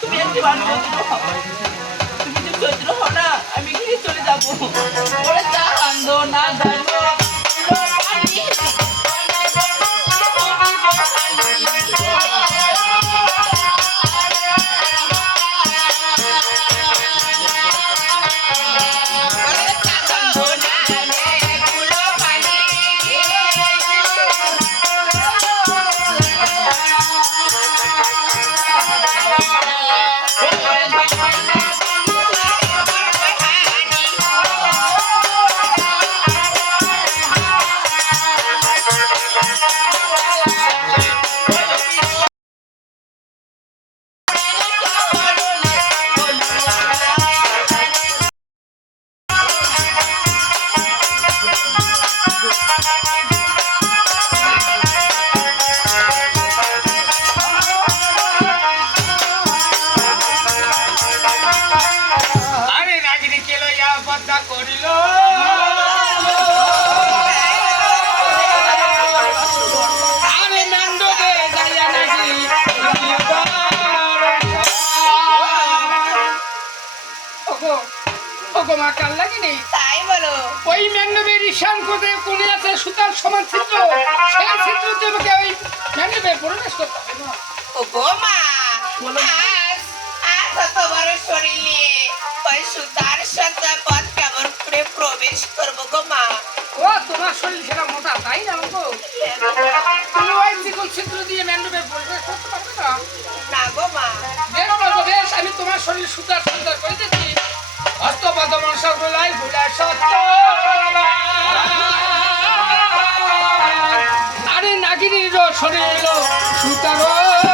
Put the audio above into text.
তুমি একটি চরিত্র তুমি আমি গিয়ে চলে যাব? ওরে চা আন্দো না জানো আরে কে লইয়া পদ্মা করিল। তাই বলো। ওই ম্যান্ডবের ঈশান কোণে কোণে আছে সুতার সমান ছিদ্র। সেই ছিদ্র তোমাকে ওই ম্যান্ডবে প্রবেশ করতে হবে? না ও গো মা আজ আজ এত বড় শরীর নিয়ে সুতার সাথে পথ কেমন করে প্রবেশ করব গো মা। ও তোমার শরীর সেটা মোটা তাই না গো তুমি ওই চিকন ছিদ্র দিয়ে ম্যান্ডবে প্রবেশ করতে পারবে না? না গো মা। বেশ বাবা, বেশ আমি তোমার শরীর সুতার সুন্দর করে দিচ্ছি। হস্তপদ মনসা সত্য। আরে নাগিনীর শরীর সুতার।